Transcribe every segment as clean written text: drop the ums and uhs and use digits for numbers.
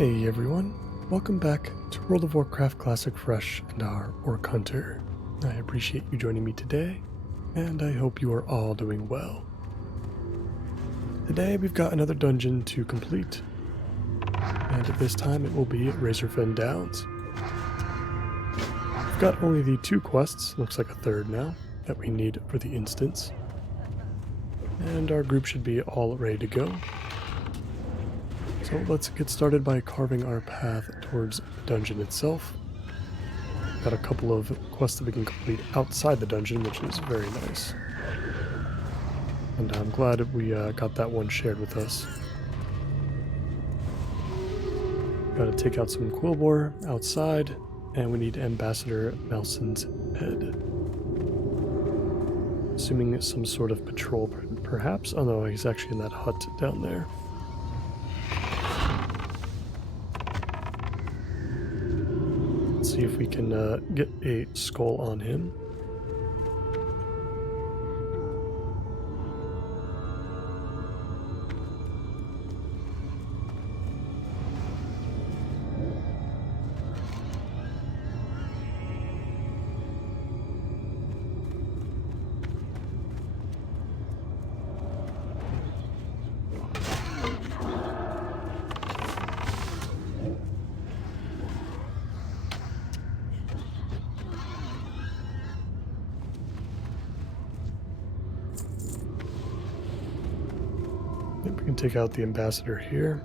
Hey everyone, welcome back to World of Warcraft Classic Fresh and our Orc Hunter. I appreciate you joining me today, and I hope you are all doing well. Today we've got another dungeon to complete, and at this time it will be at Razorfen Downs. We've got only the 2 quests, looks like a third now, that we need for the instance, and our group should be all ready to go. So let's get started by carving our path towards the dungeon itself. Got a couple of quests that we can complete outside the dungeon, which is very nice. And I'm glad we got that one shared with us. Gotta take out some Quillbore outside, and we need Ambassador Nelson's head. Assuming some sort of patrol, perhaps? Oh no, he's actually in that hut down there. See if we can get a skull on him. We can take out the ambassador here.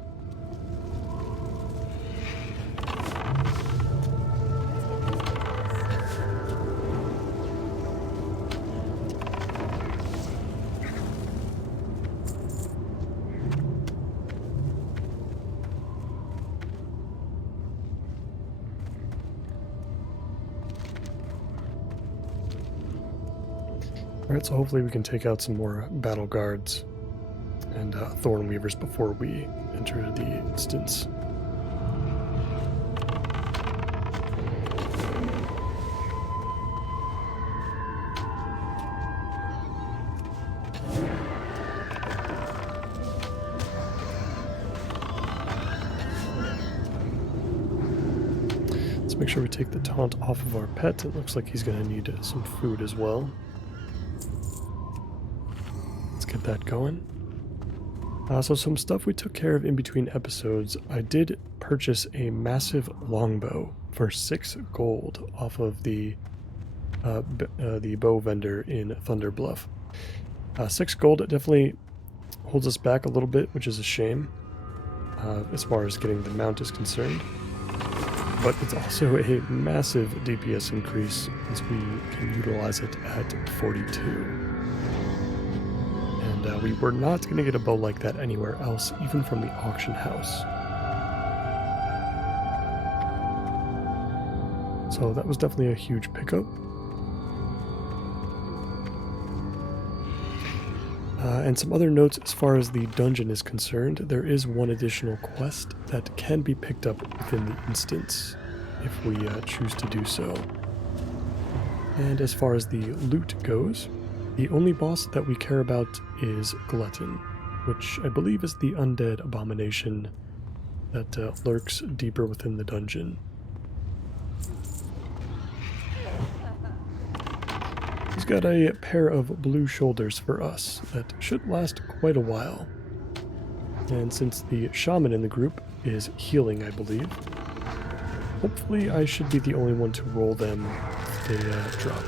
Alright, so hopefully we can take out some more battle guards and Thornweavers before we enter the instance. Let's make sure we take the taunt off of our pet. It looks like he's going to need some food as well. Let's get that going. So some stuff we took care of in between episodes. I did purchase a massive longbow for 6 gold off of the bow vendor in Thunder Bluff. 6 gold definitely holds us back a little bit, which is a shame as far as getting the mount is concerned. But it's also a massive DPS increase since we can utilize it at 42. We were not going to get a bow like that anywhere else, even from the auction house. So that was definitely a huge pickup. And some other notes as far as the dungeon is concerned. There is one additional quest that can be picked up within the instance if we choose to do so. And as far as the loot goes, the only boss that we care about is Glutton, which I believe is the undead abomination that lurks deeper within the dungeon. He's got a pair of blue shoulders for us that should last quite a while. And since the shaman in the group is healing, I believe, hopefully I should be the only one to roll them if they drop.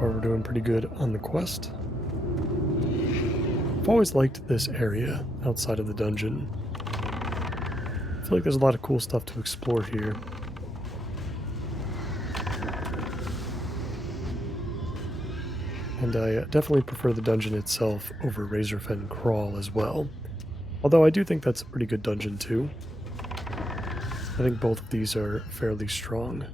We're doing pretty good on the quest. I've always liked this area outside of the dungeon. I feel like there's a lot of cool stuff to explore here. And I definitely prefer the dungeon itself over Razorfen Crawl as well. Although I do think that's a pretty good dungeon too. I think both of these are fairly strong.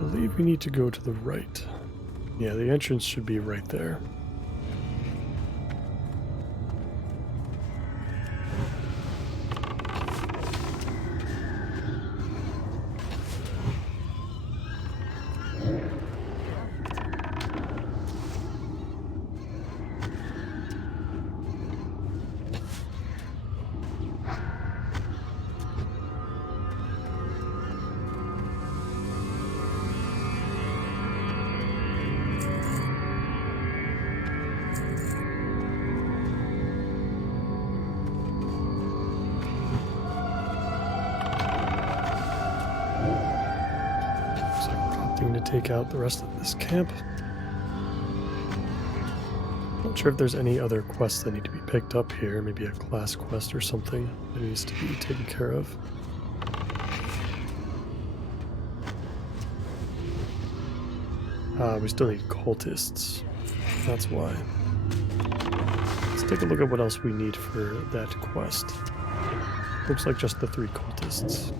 I believe we need to go to the right. Yeah, the entrance should be right there. To take out the rest of this camp. Not sure if there's any other quests that need to be picked up here, maybe a class quest or something that needs to be taken care of. We still need cultists. That's why. Let's take a look at what else we need for that quest. Looks like just the 3 cultists.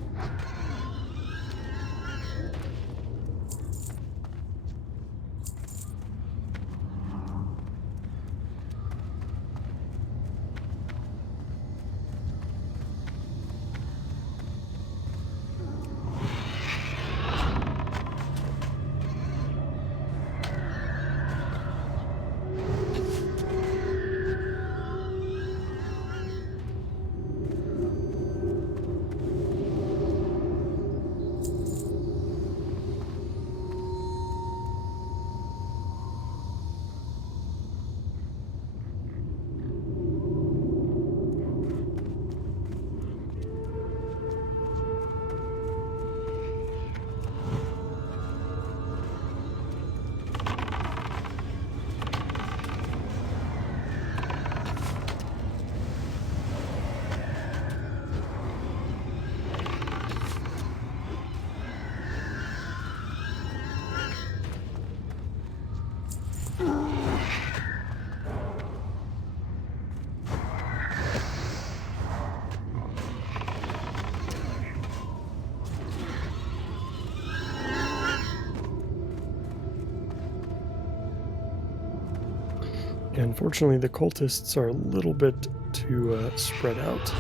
Unfortunately, the cultists are a little bit too spread out.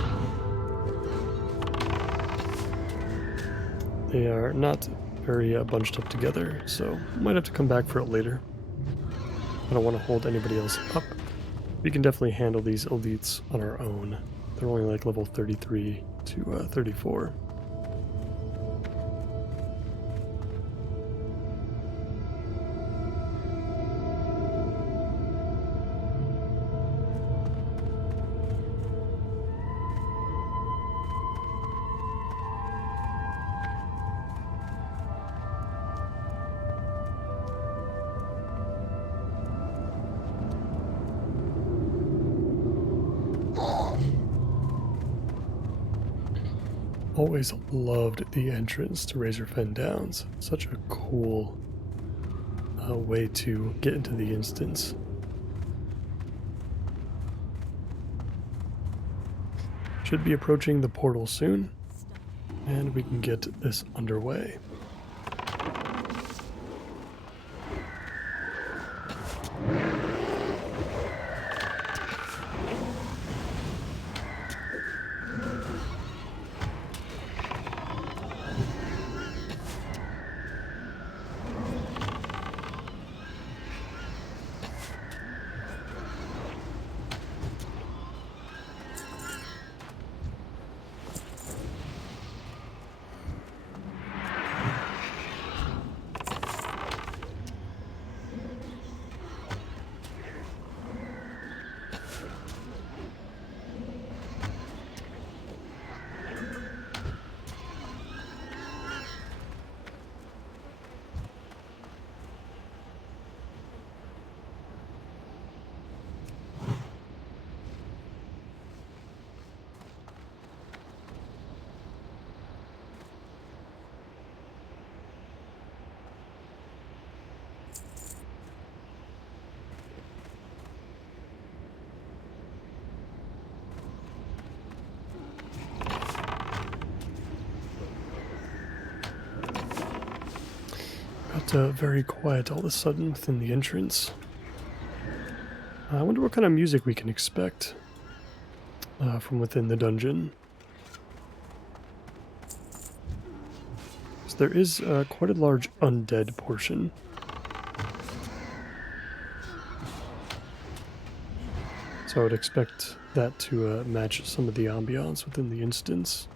They are not very bunched up together, so might have to come back for it later. I don't want to hold anybody else up. We can definitely handle these elites on our own. They're only like level 33 to 34. Always loved the entrance to Razorfen Downs. Such a cool way to get into the instance. Should be approaching the portal soon, and we can get this underway. Just very quiet all of a sudden within the entrance. I wonder what kind of music we can expect from within the dungeon. So there is quite a large undead portion. So I would expect that to match some of the ambiance within the instance.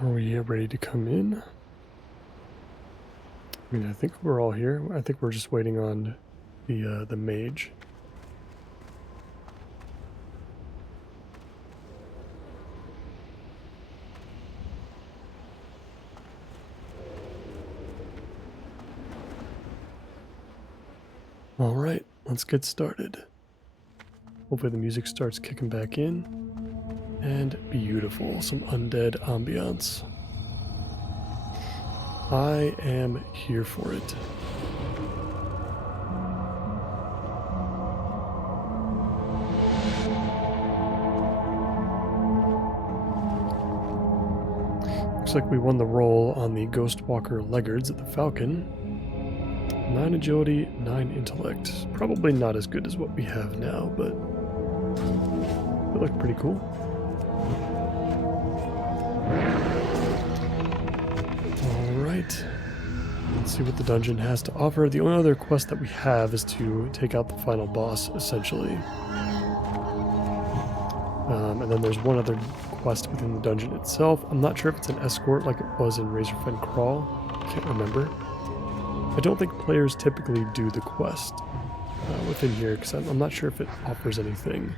Are we ready to come in? I mean, I think we're all here. I think we're just waiting on the mage. All right, let's get started. Hopefully the music starts kicking back in. And beautiful, some undead ambiance. I am here for it. Looks like we won the roll on the Ghostwalker Leggards at the Falcon. 9 agility, 9 intellect. Probably not as good as what we have now, but it looked pretty cool. Alright, let's see what the dungeon has to offer. The only other quest that we have is to take out the final boss, essentially. And then there's one other quest within the dungeon itself. I'm not sure if it's an escort like it was in Razorfen Crawl. Can't remember. I don't think players typically do the quest within here, because I'm not sure if it offers anything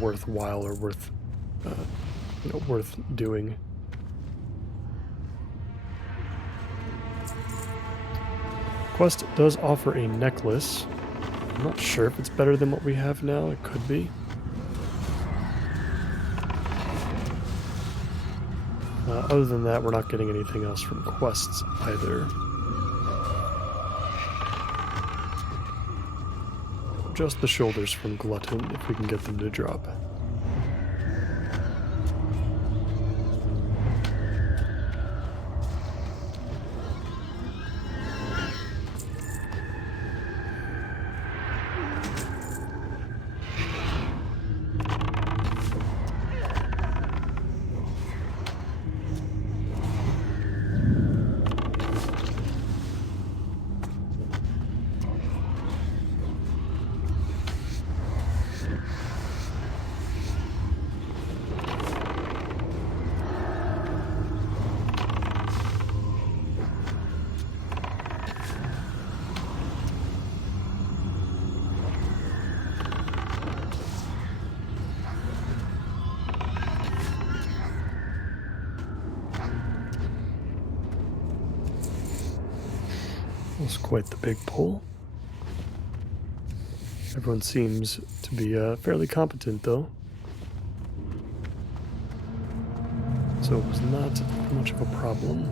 worthwhile or worth doing. Quest does offer a necklace. I'm not sure if it's better than what we have now. It could be. Other than that, we're not getting anything else from quests either. Just the shoulders from Glutton, if we can get them to drop. That's quite the big pull. Everyone seems to be fairly competent, though. So it was not much of a problem.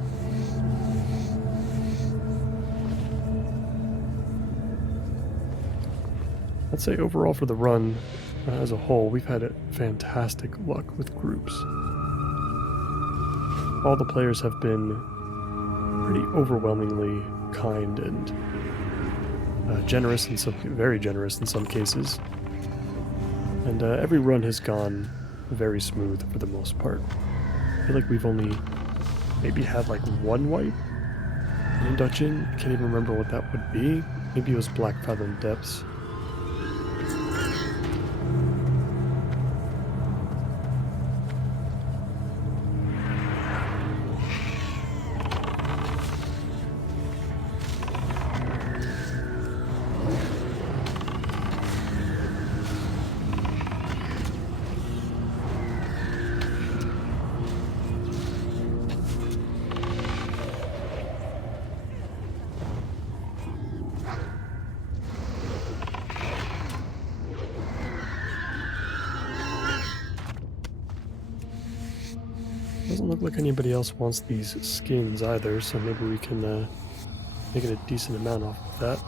I'd say overall for the run as a whole, we've had fantastic luck with groups. All the players have been pretty overwhelmingly kind and generous in some, very generous in some cases. And every run has gone very smooth for the most part. I feel like we've only maybe had like one wipe in a dungeon. Can't even remember what that would be. Maybe it was Black Fathom Depths. look like anybody else wants these skins either, so maybe we can make it a decent amount off of that.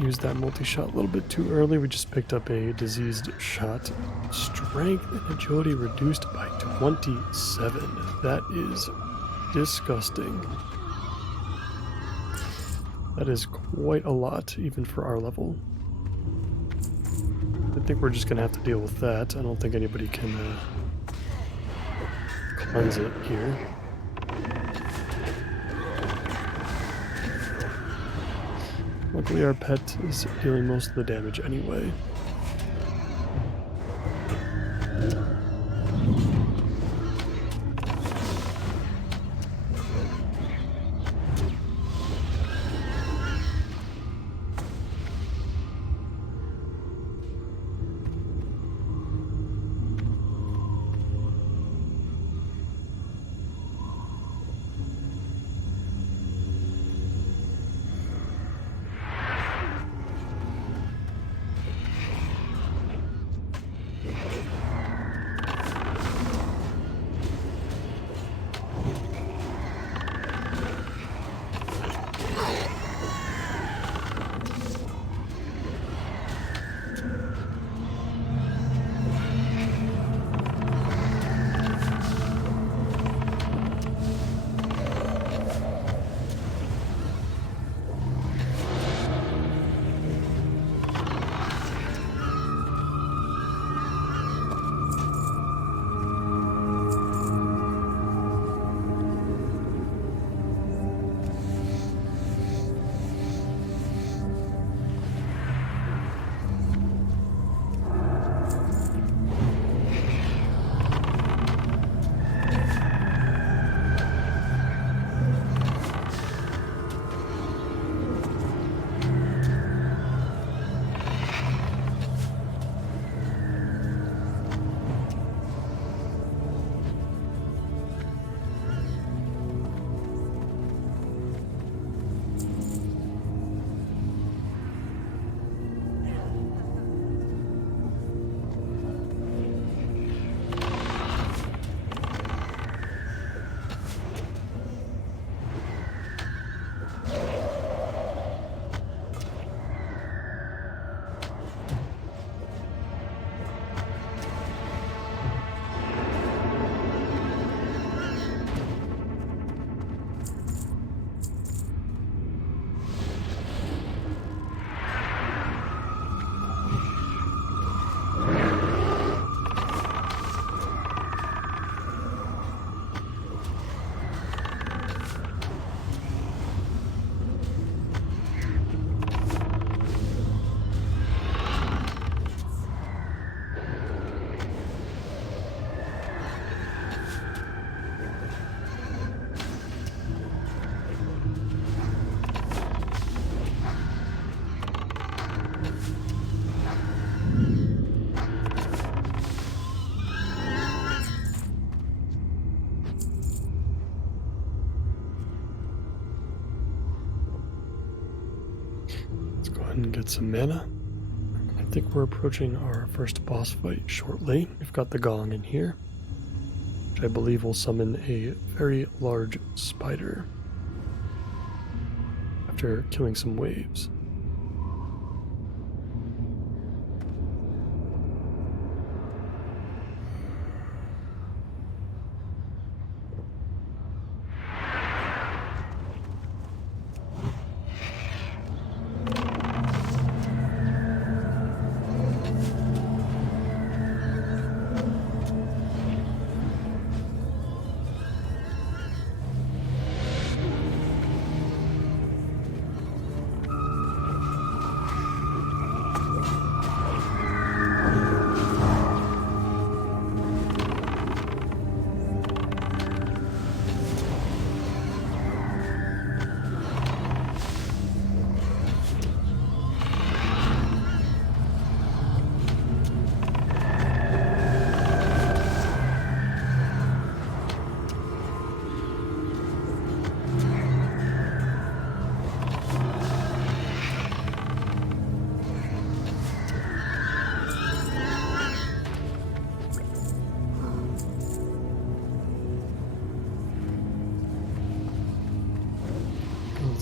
Use that multi-shot a little bit too early. We just picked up a diseased shot. Strength and agility reduced by 27. That is disgusting. That is quite a lot, even for our level. I think we're just going to have to deal with that. I don't think anybody can cleanse it here. Luckily our pet is dealing most of the damage anyway. And get some mana. I think we're approaching our first boss fight shortly. We've got the gong in here, which I believe will summon a very large spider after killing some waves.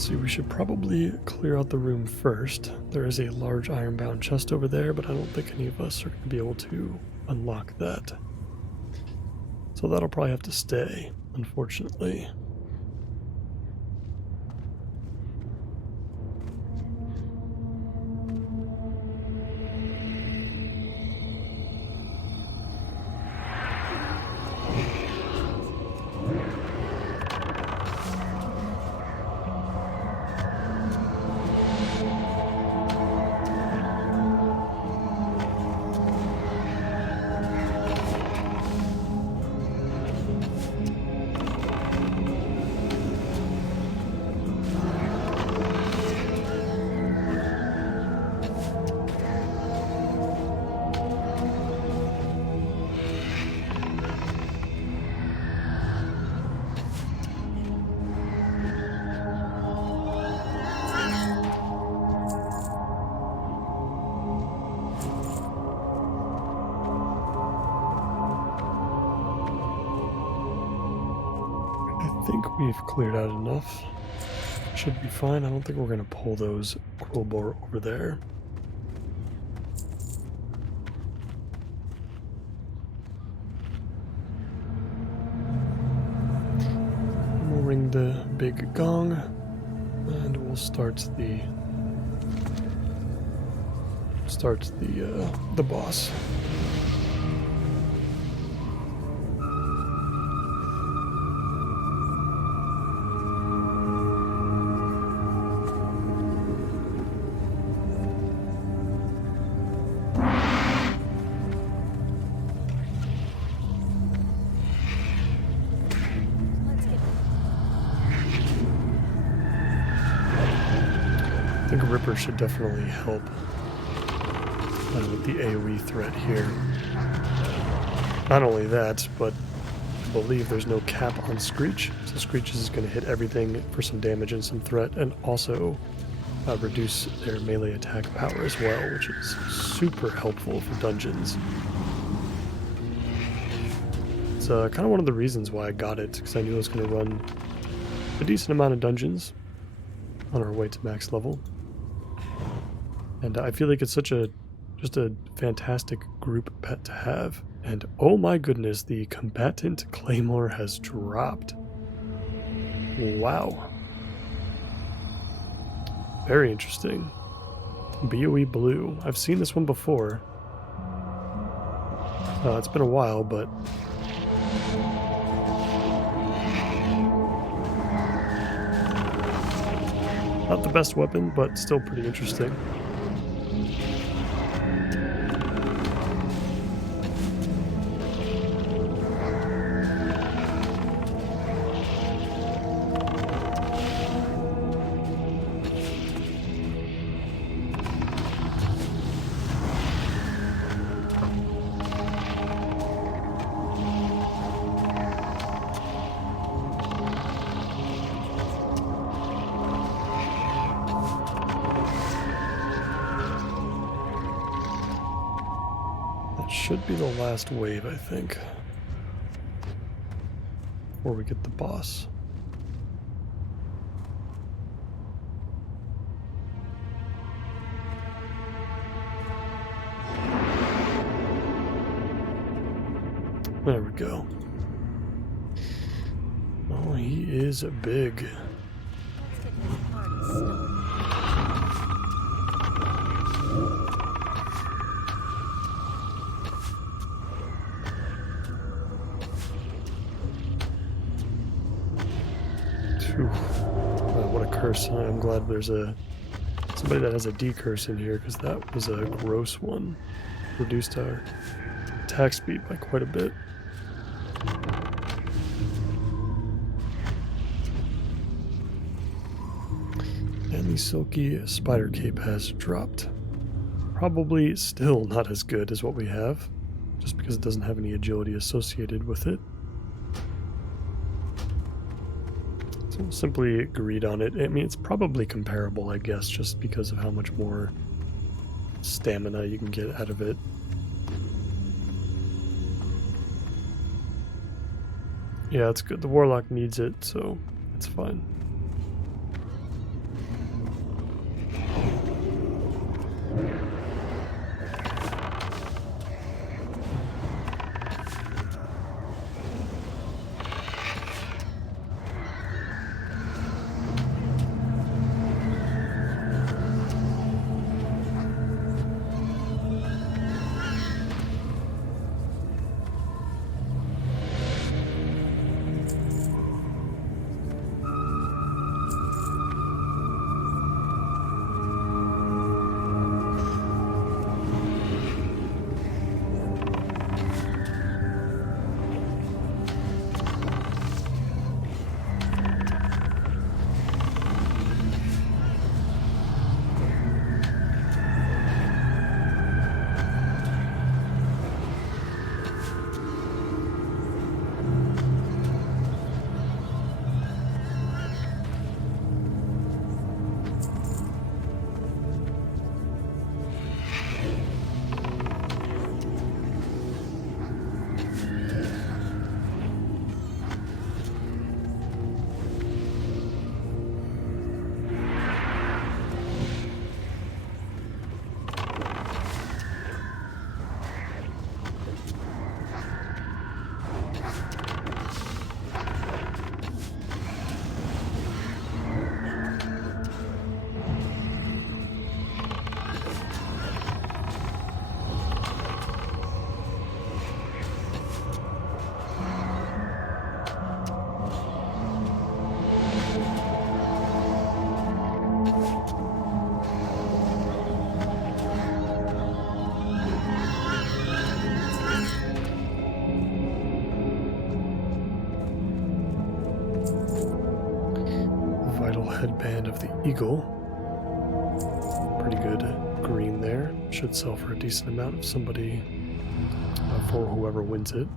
Let's see, we should probably clear out the room first. There is a large ironbound chest over there, but I don't think any of us are going to be able to unlock that. So that'll probably have to stay, unfortunately. I think we've cleared out enough. Should be fine. I don't think we're going to pull those crowbar over there. We'll ring the big gong and we'll start the boss. I think Ripper should definitely help with the AoE threat here. Not only that, but I believe there's no cap on Screech, so Screech is going to hit everything for some damage and some threat, and also reduce their melee attack power as well, which is super helpful for dungeons. It's kind of one of the reasons why I got it, because I knew I was going to run a decent amount of dungeons on our way to max level. And I feel like it's just a fantastic group pet to have. And oh my goodness, the combatant claymore has dropped. Wow. Very interesting. BOE blue. I've seen this one before. It's been a while, but not the best weapon, but still pretty interesting. Should be the last wave, I think, before we get the boss. There we go. Oh, he is big. What a curse. I'm glad there's somebody that has a D curse in here, because that was a gross one. Reduced our attack speed by quite a bit. And the silky spider cape has dropped. Probably still not as good as what we have, just because it doesn't have any agility associated with it. Simply agreed on it. I mean, it's probably comparable, I guess, just because of how much more stamina you can get out of it. Yeah, it's good. The Warlock needs it, so it's fine. of the Eagle. Pretty good green there. Should sell for a decent amount if somebody, for whoever wins it.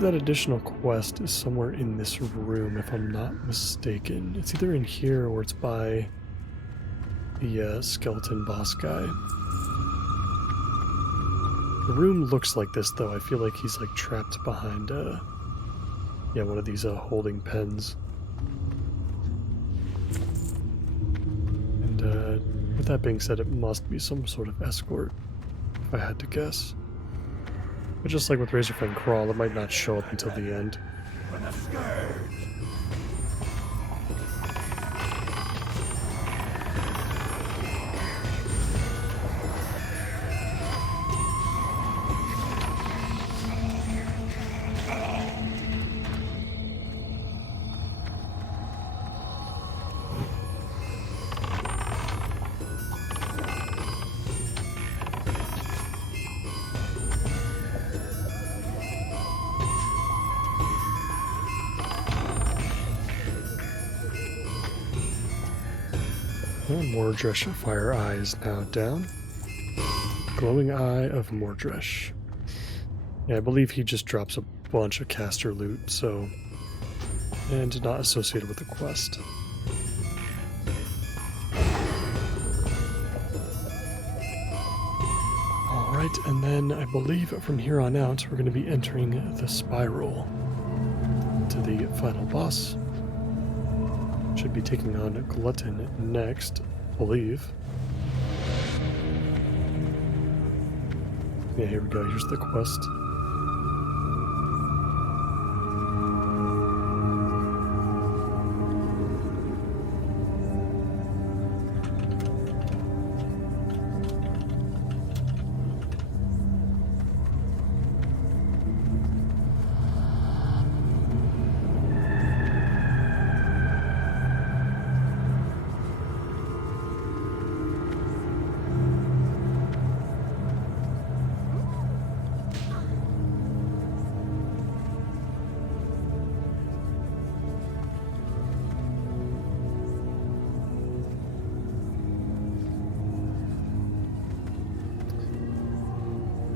That additional quest is somewhere in this room, if I'm not mistaken. It's either in here or it's by the skeleton boss guy. The room looks like this, though. I feel like he's like trapped behind, one of these holding pens. And with that being said, it must be some sort of escort, if I had to guess. But just like with Razorfang Crawl, it might not show up until the end. Mordresh Fire Eye is now down. Glowing Eye of Mordresh. Yeah, I believe he just drops a bunch of caster loot, so... and not associated with the quest. Alright, and then I believe from here on out we're going to be entering the spiral to the final boss. Should be taking on Glutton next, I believe. Yeah, here we go. Here's the quest.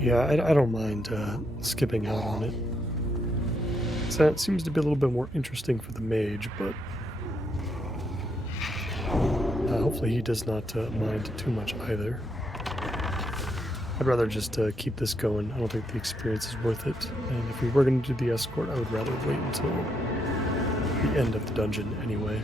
Yeah, I don't mind skipping out on it. So it seems to be a little bit more interesting for the mage, but hopefully he does not mind too much either. I'd rather just keep this going. I don't think the experience is worth it. And if we were going to do the escort, I would rather wait until the end of the dungeon anyway.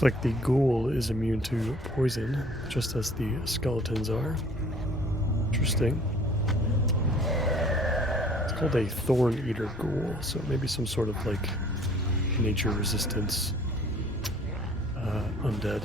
Looks like the ghoul is immune to poison, just as the skeletons are. Interesting. It's called a thorn eater ghoul, so maybe some sort of like nature resistance undead.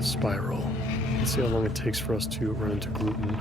Spiral. Let's see how long it takes for us to run into Glutton.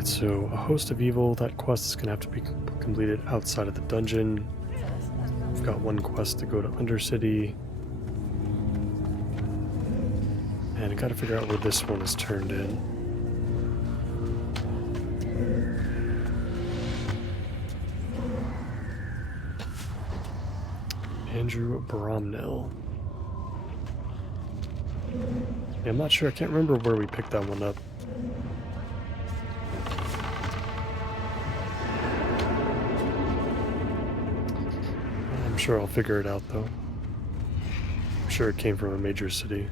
Alright, so a host of evil. That quest is going to have to be completed outside of the dungeon. We've got one quest to go to Undercity. And I got to figure out where this one is turned in. Andrew Bromnell. Yeah, I'm not sure. I can't remember where we picked that one up. I'm sure I'll figure it out, though. I'm sure it came from a major city.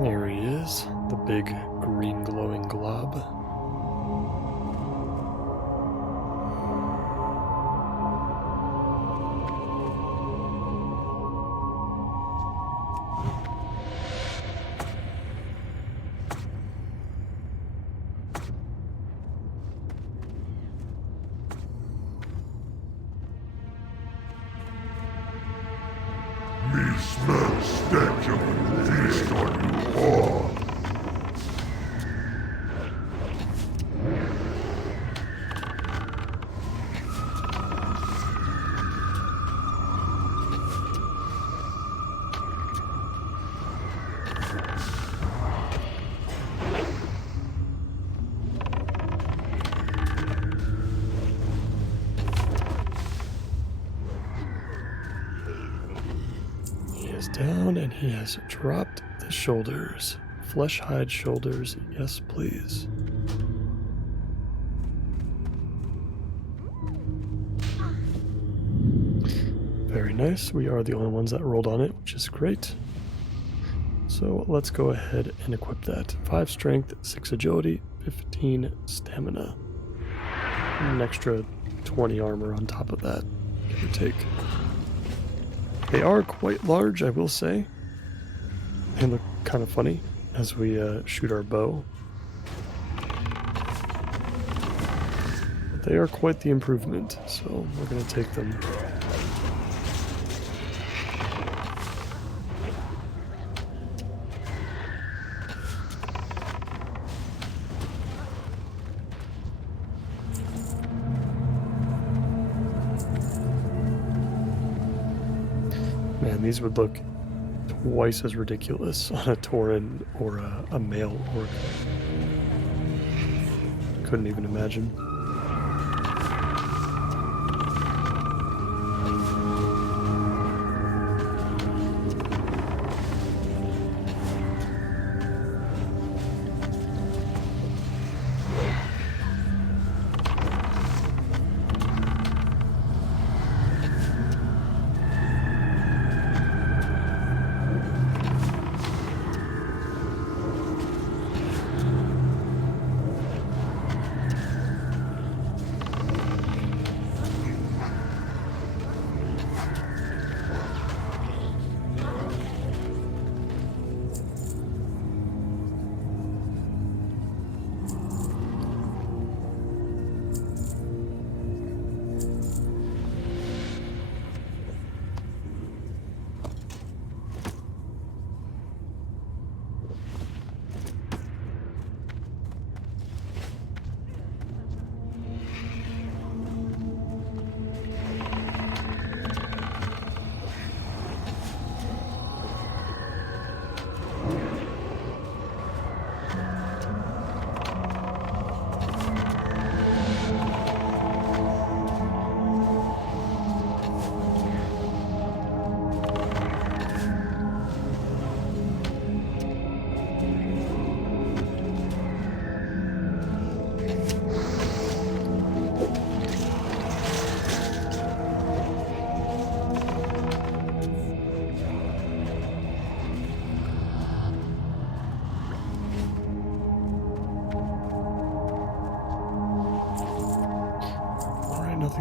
There he is, the big green glowing glob. Me smell stench of feast on you all. Down, and he has dropped the shoulders. Flesh hide shoulders, yes please. Very nice, we are the only ones that rolled on it, which is great. So let's go ahead and equip that. 5 strength, 6 agility, 15 stamina. An extra 20 armor on top of that, give or take. They are quite large, I will say. They look kind of funny as we shoot our bow. But they are quite the improvement, so we're going to take them. Man, these would look twice as ridiculous on a Tauren or a male orc. Couldn't even imagine.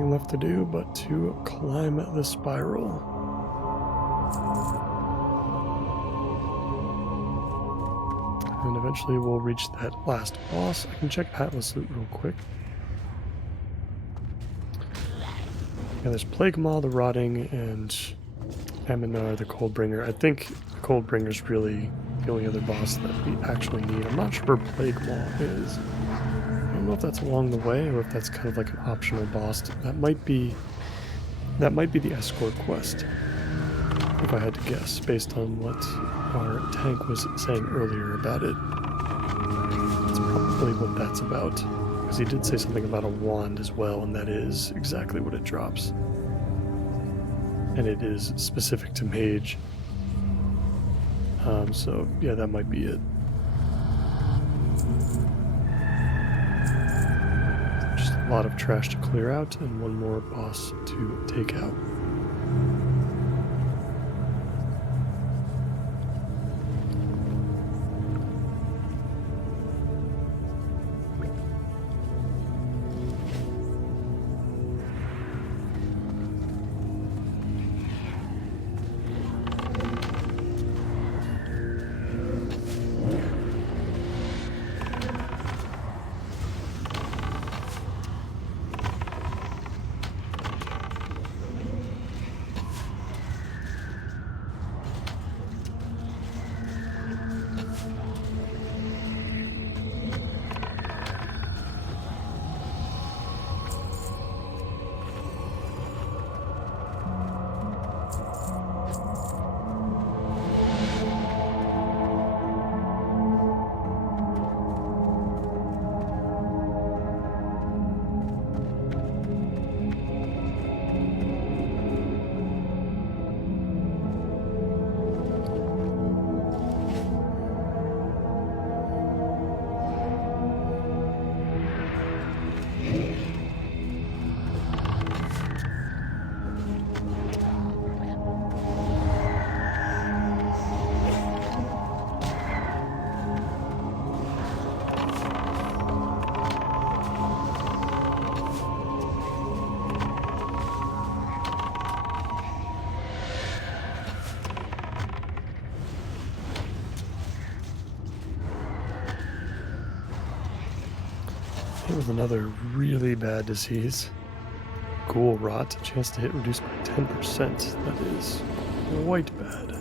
nothing left to do but to climb the spiral. And eventually we'll reach that last boss. I can check AtlasLoot real quick. Yeah, there's Plague Maw, the Rotting, and Aminar, the Coldbringer. I think the Coldbringer's really the only other boss that we actually need. I'm not sure where Plague Maw is. I don't know if that's along the way or if that's kind of like an optional boss. That might be the escort quest, if I had to guess, based on what our tank was saying earlier about it. That's probably what that's about, because he did say something about a wand as well, and that is exactly what it drops. And it is specific to mage. So yeah, that might be it. Just a lot of trash to clear out and one more boss to take out. It was another really bad disease. Ghoul Rot, chance to hit reduced by 10%. That is quite bad.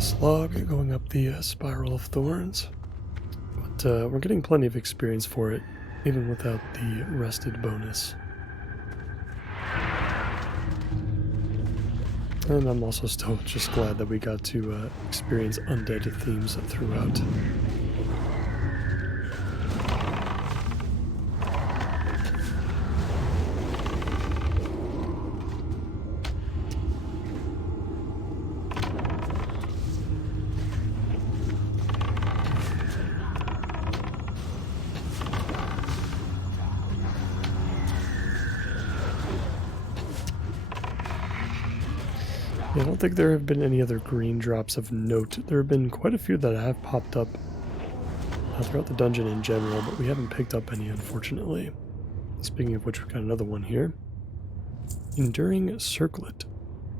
this log going up the spiral of thorns. But we're getting plenty of experience for it, even without the rested bonus. And I'm also still just glad that we got to experience undead themes throughout. I don't think there have been any other green drops of note. There have been quite a few that have popped up throughout the dungeon in general, but we haven't picked up any, unfortunately. Speaking of which, we've got another one here. Enduring Circlet.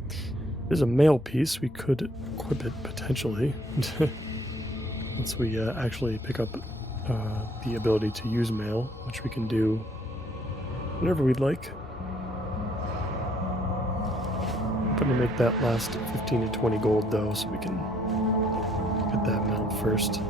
It is a mail piece. We could equip it, potentially. Once we actually pick up the ability to use mail, which we can do whenever we'd like. I'm going to make that last 15 to 20 gold though, so we can get that mount first.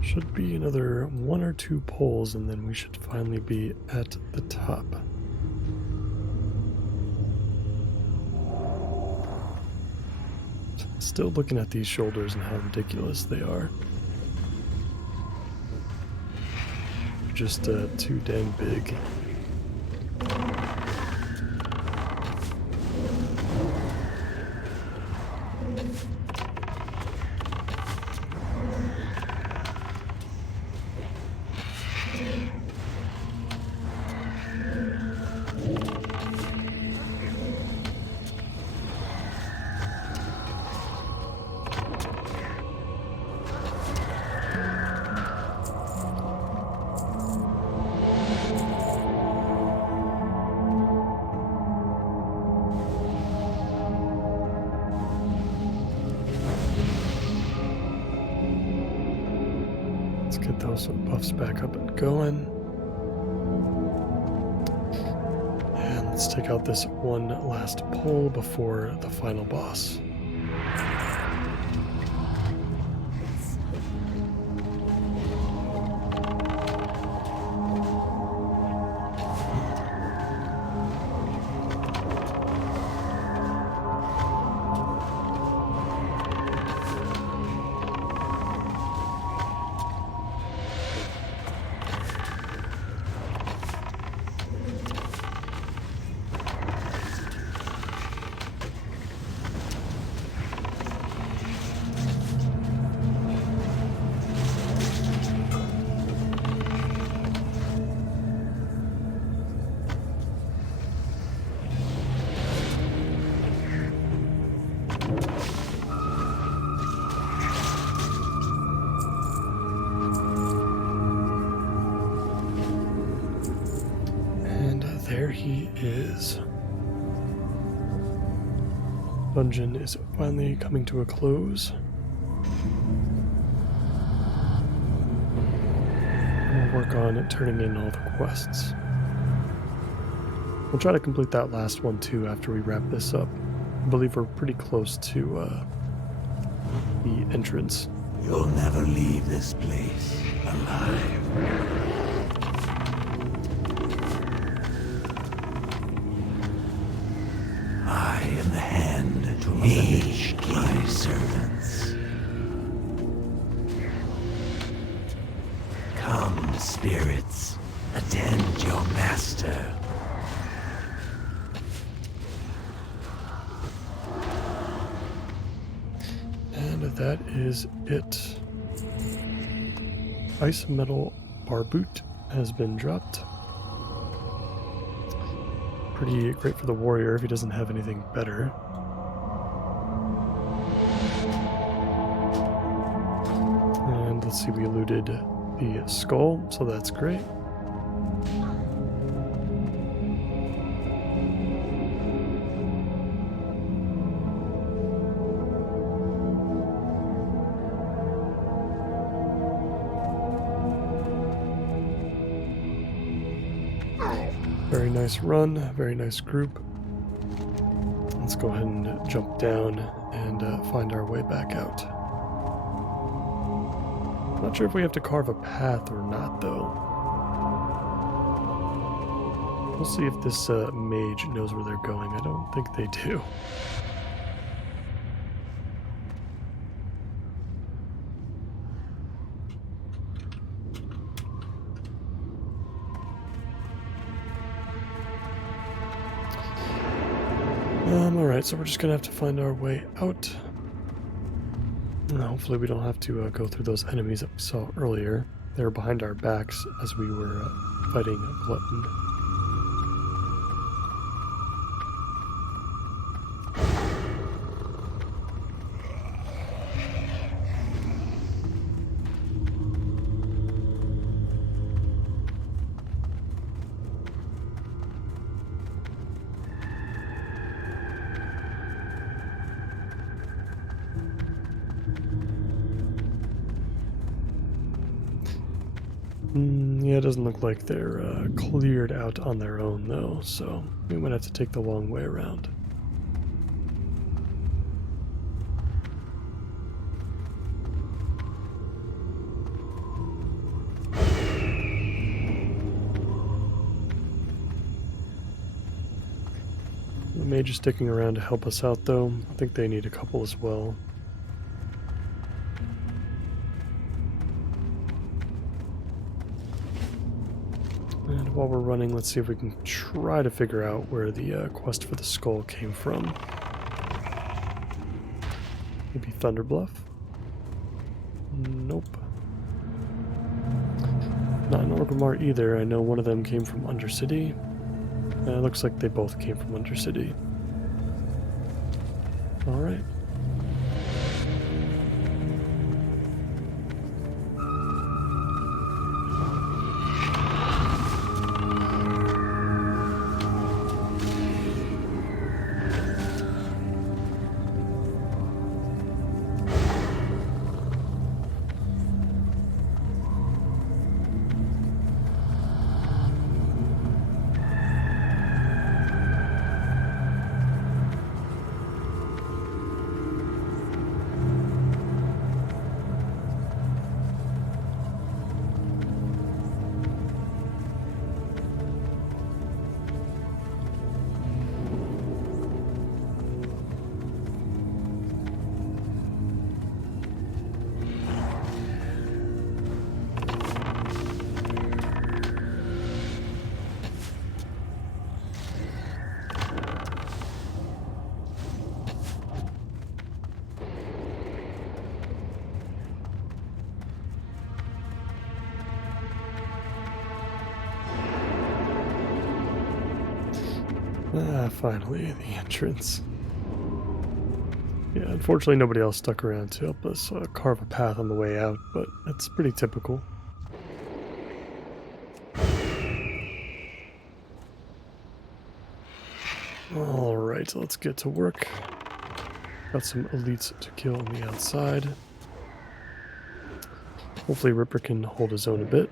Should be another 1 or 2 pulls, and then we should finally be at the top. Still looking at these shoulders and how ridiculous they are. Just too dang big. Get those buffs back up and going. And let's take out this one last pull before the final boss. dungeon is finally coming to a close. We'll work on turning in all the quests. We'll try to complete that last one too after we wrap this up. I believe we're pretty close to the entrance. You'll never leave this place alive. I am the hand to each my servants. Come, spirits, attend your master. And that is it. Ice Metal Barboot has been dropped. Pretty great for the warrior if he doesn't have anything better. And let's see, we looted the skull, so that's great. Very nice run, very nice group. Let's go ahead and jump down and find our way back out. Not sure if we have to carve a path or not, though. We'll see if this mage knows where they're going. I don't think they do. Alright, so we're just gonna have to find our way out. Hopefully we don't have to go through those enemies that we saw earlier. They were behind our backs as we were fighting a glutton. Yeah, it doesn't look like they're cleared out on their own, though, so we might have to take the long way around. The mage is sticking around to help us out, though. I think they need a couple as well. And while we're running, let's see if we can try to figure out where the quest for the skull came from. Maybe Thunderbluff? Nope. Not in Orgrimmar either. I know one of them came from Undercity. It looks like they both came from Undercity. Alright. Ah, finally, the entrance. Yeah, unfortunately nobody else stuck around to help us carve a path on the way out, but that's pretty typical. Alright, let's get to work. Got some elites to kill on the outside. Hopefully Ripper can hold his own a bit.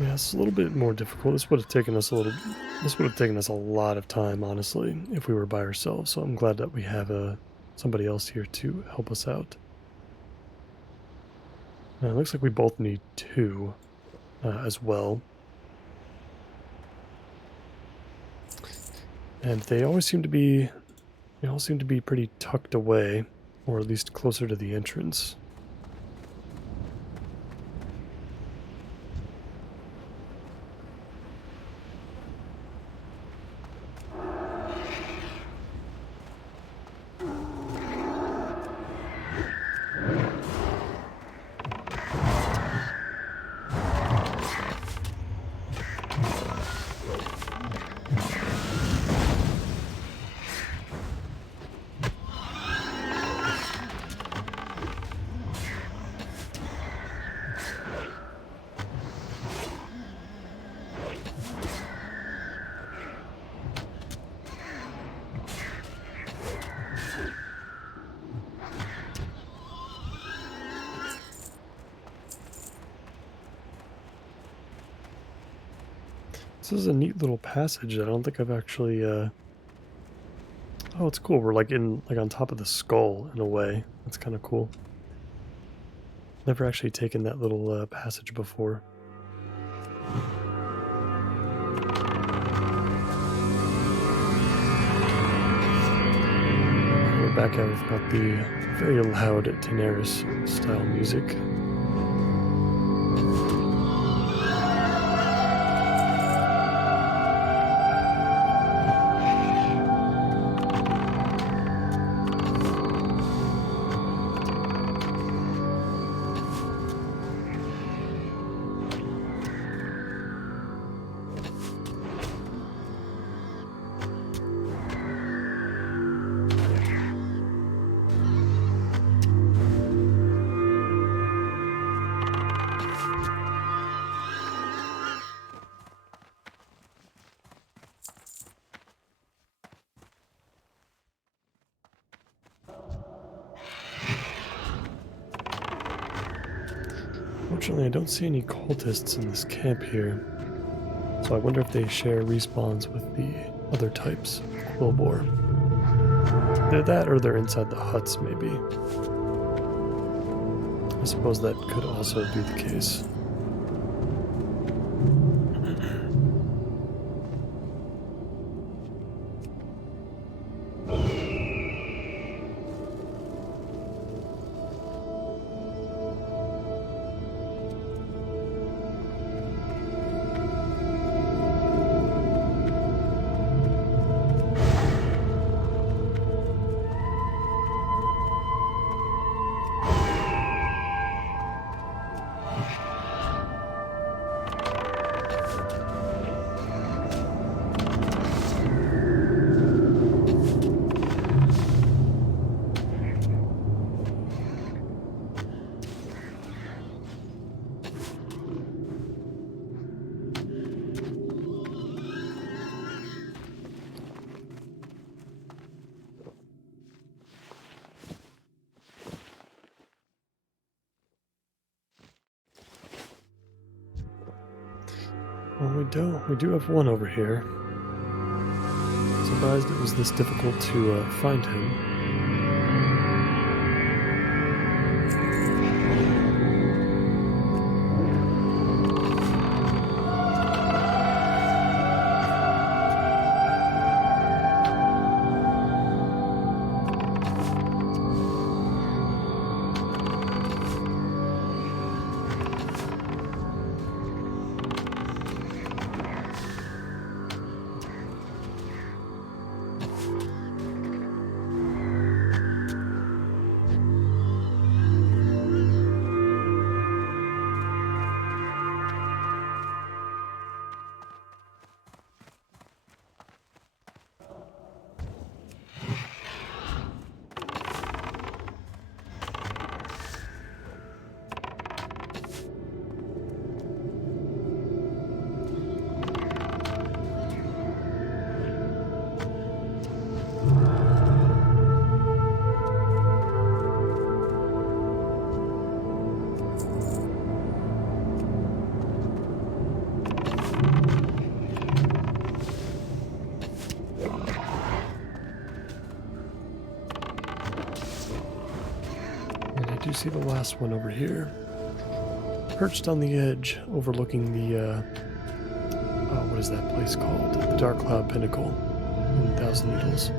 Yeah, it's a little bit more difficult. This would have taken us a lot of time, honestly, if we were by ourselves. So I'm glad that we have somebody else here to help us out. Now, it looks like we both need 2 as well. And they always seem to be, they all seem to be pretty tucked away, or at least closer to the entrance. This is a neat little passage. I don't think I've actually, oh, it's cool. We're like on top of the skull in a way. That's kind of cool. Never actually taken that little passage before. We're back out. We've got the very loud Daenerys style music. Unfortunately, I don't see any cultists in this camp here, so I wonder if they share respawns with the other types of Quillboar. Either that or they're inside the huts, maybe. I suppose that could also be the case. don't. We do have one over here. Surprised it was this difficult to find him. Do you see the last one over here? Perched on the edge, overlooking the, what is that place called? The Dark Cloud Pinnacle in Thousand Needles.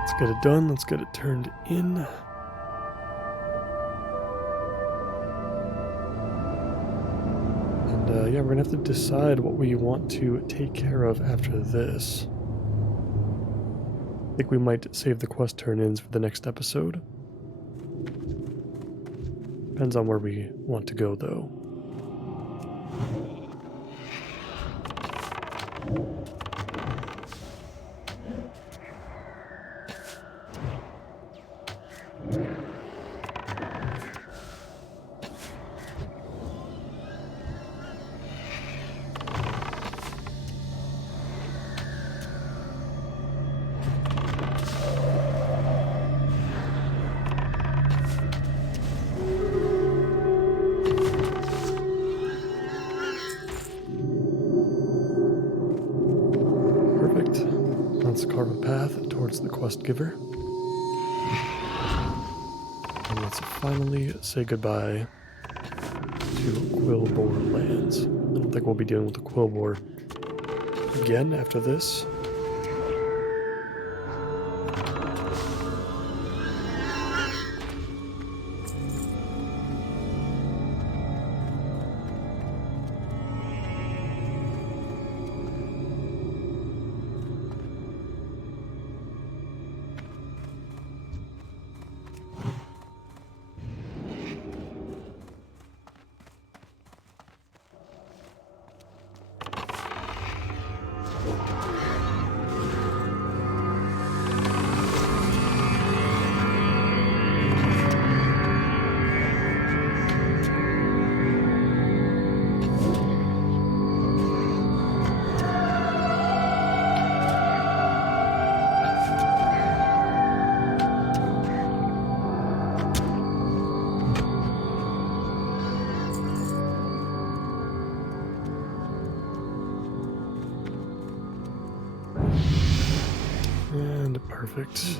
Let's get it done, let's get it turned in. And yeah, we're gonna have to decide what we want to take care of after this. I think we might save the quest turn-ins for the next episode. Depends on where we want to go, though. Let's carve a path towards the quest giver. And let's finally say goodbye to Quillbore Lands. I don't think we'll be dealing with the Quillbore again after this. And perfect.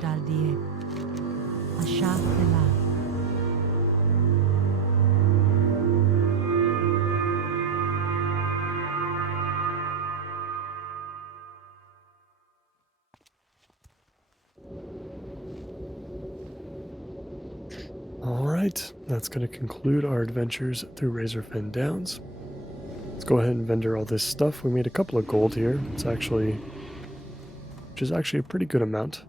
Alright, that's going to conclude our adventures through Razorfen Downs. Let's go ahead and vendor all this stuff. We made a couple of gold here. Which is actually a pretty good amount.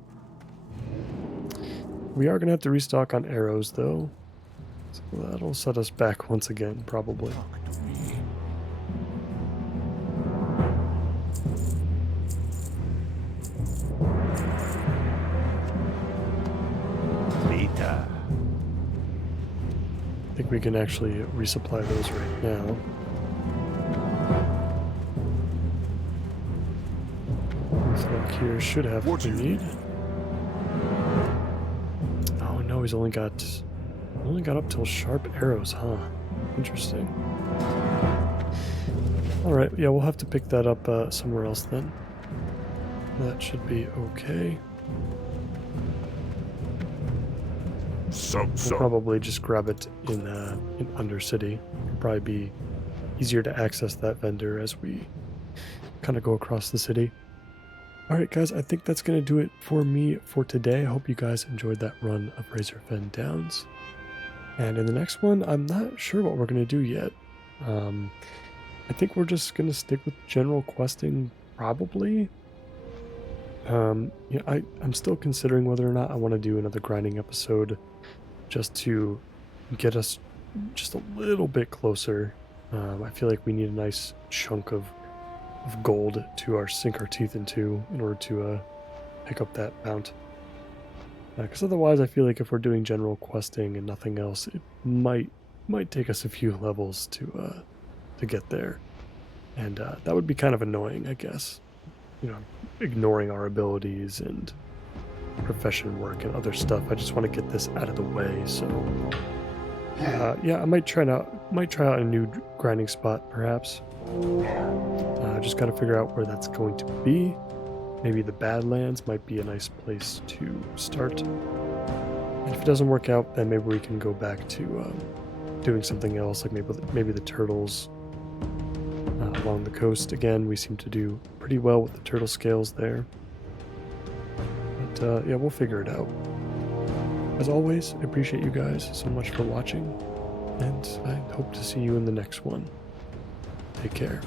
We are going to have to restock on arrows, though. So that'll set us back once again, probably. I think we can actually resupply those right now. This look here should have what we need. Oh no, he's only got only got up till sharp arrows, huh? Interesting. Alright, yeah, we'll have to pick that up somewhere else then. That should be okay. We'll probably just grab it in Undercity. It'll probably be easier to access that vendor as we kind of go across the city. Alright guys, I think that's going to do it for me for today. I hope you guys enjoyed that run of Razorfen Downs. And in the next one, I'm not sure what we're going to do yet. I think we're just going to stick with general questing, probably. Yeah, I'm still considering whether or not I want to do another grinding episode just to get us just a little bit closer. I feel like we need a nice chunk of gold to sink our teeth into in order to pick up that mount. Because otherwise I feel like if we're doing general questing and nothing else, it might take us a few levels to get there. And that would be kind of annoying, I guess. You know, ignoring our abilities and profession work and other stuff. I just want to get this out of the way. So yeah, I might try out a new grinding spot, perhaps. Just got to figure out where that's going to be. Maybe the Badlands might be a nice place to start. And if it doesn't work out, then maybe we can go back to doing something else, like maybe the turtles along the coast. Again, we seem to do pretty well with the turtle scales there. But yeah, we'll figure it out. As always, I appreciate you guys so much for watching, and I hope to see you in the next one. Take care.